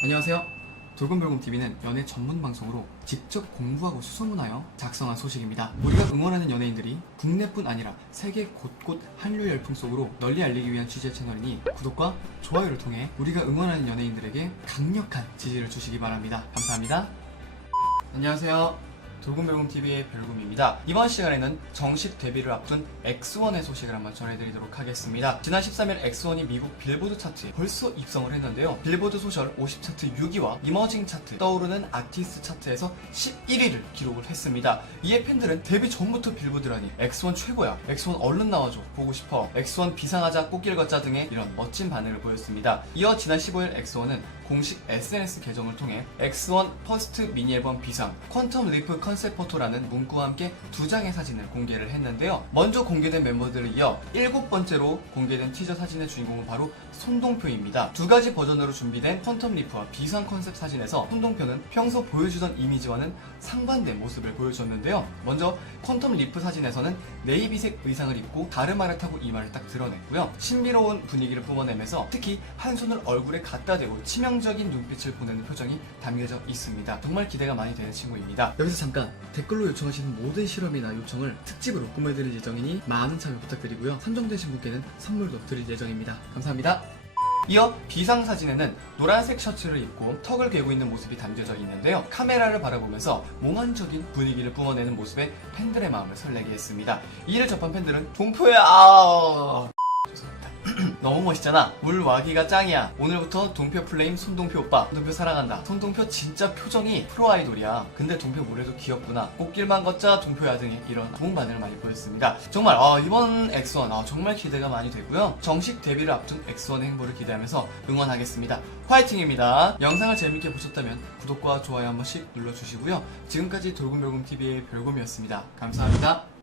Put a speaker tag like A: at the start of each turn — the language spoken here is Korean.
A: 안녕하세요. 돌곰별곰TV는 연애 전문 방송으로 직접 공부하고 수소문하여 작성한 소식입니다. 우리가 응원하는 연예인들이 국내뿐 아니라 세계 곳곳 한류 열풍 속으로 널리 알리기 위한 취재 채널이니 구독과 좋아요를 통해 우리가 응원하는 연예인들에게 강력한 지지를 주시기 바랍니다. 감사합니다.
B: 안녕하세요. 돌곰별곰TV의 별곰입니다. 이번 시간에는 정식 데뷔를 앞둔 엑스원의 소식을 한번 전해드리도록 하겠습니다. 지난 13일 엑스원이 미국 빌보드 차트에 벌써 입성을 했는데요. 빌보드 소셜 50 차트 6위와 이머징 차트 떠오르는 아티스트 차트에서 11위를 기록을 했습니다. 이에 팬들은 데뷔 전부터 빌보드라니 엑스원 최고야. 엑스원 얼른 나와줘. 보고 싶어. 엑스원 비상하자 꽃길 걷자 등의 이런 멋진 반응을 보였습니다. 이어 지난 15일 엑스원은 공식 SNS 계정을 통해 X1 퍼스트 미니 앨범 비상 퀀텀 리프 컨셉 포토라는 문구와 함께 두 장의 사진을 공개를 했는데요. 먼저 공개된 멤버들을 이어 일곱 번째로 공개된 티저 사진의 주인공은 바로 손동표입니다. 두 가지 버전으로 준비된 퀀텀 리프와 비상 컨셉 사진에서 손동표는 평소 보여주던 이미지와는 상반된 모습을 보여줬는데요. 먼저 퀀텀 리프 사진에서는 네이비색 의상을 입고 가르마를 타고 이마를 딱 드러냈고요. 신비로운 분위기를 뿜어내면서 특히 한 손을 얼굴에 갖다 대고 치명적인 눈빛을 보내는 표정이 담겨져 있습니다. 정말 기대가 많이 되는 친구입니다.
A: 여기서 잠깐 댓글로 요청하시는 모든 실험이나 요청을 특집으로 꾸며드릴 예정이니 많은 참여 부탁드리고요. 선정되신 분께는 선물도 드릴 예정입니다. 감사합니다.
B: 이어 비상 사진에는 노란색 셔츠를 입고 턱을 괴고 있는 모습이 담겨져 있는데요. 카메라를 바라보면서 몽환적인 분위기를 뿜어내는 모습에 팬들의 마음을 설레게 했습니다. 이를 접한 팬들은 동표야 아... 죄송합니다. 너무 멋있잖아. 물와기가 짱이야. 오늘부터 동표 플레임 손동표 오빠. 손동표 사랑한다. 손동표 진짜 표정이 프로 아이돌이야. 근데 동표 노래도 귀엽구나. 꽃길만 걷자 동표 야 등의 이런 좋은 반응을 많이 보였습니다. 정말 아, 이번 엑스원 아, 정말 기대가 많이 되고요. 정식 데뷔를 앞둔 엑스원의 행보를 기대하면서 응원하겠습니다. 화이팅입니다. 영상을 재밌게 보셨다면 구독과 좋아요 한 번씩 눌러주시고요. 지금까지 돌곰별곰TV의 별곰이었습니다. 감사합니다.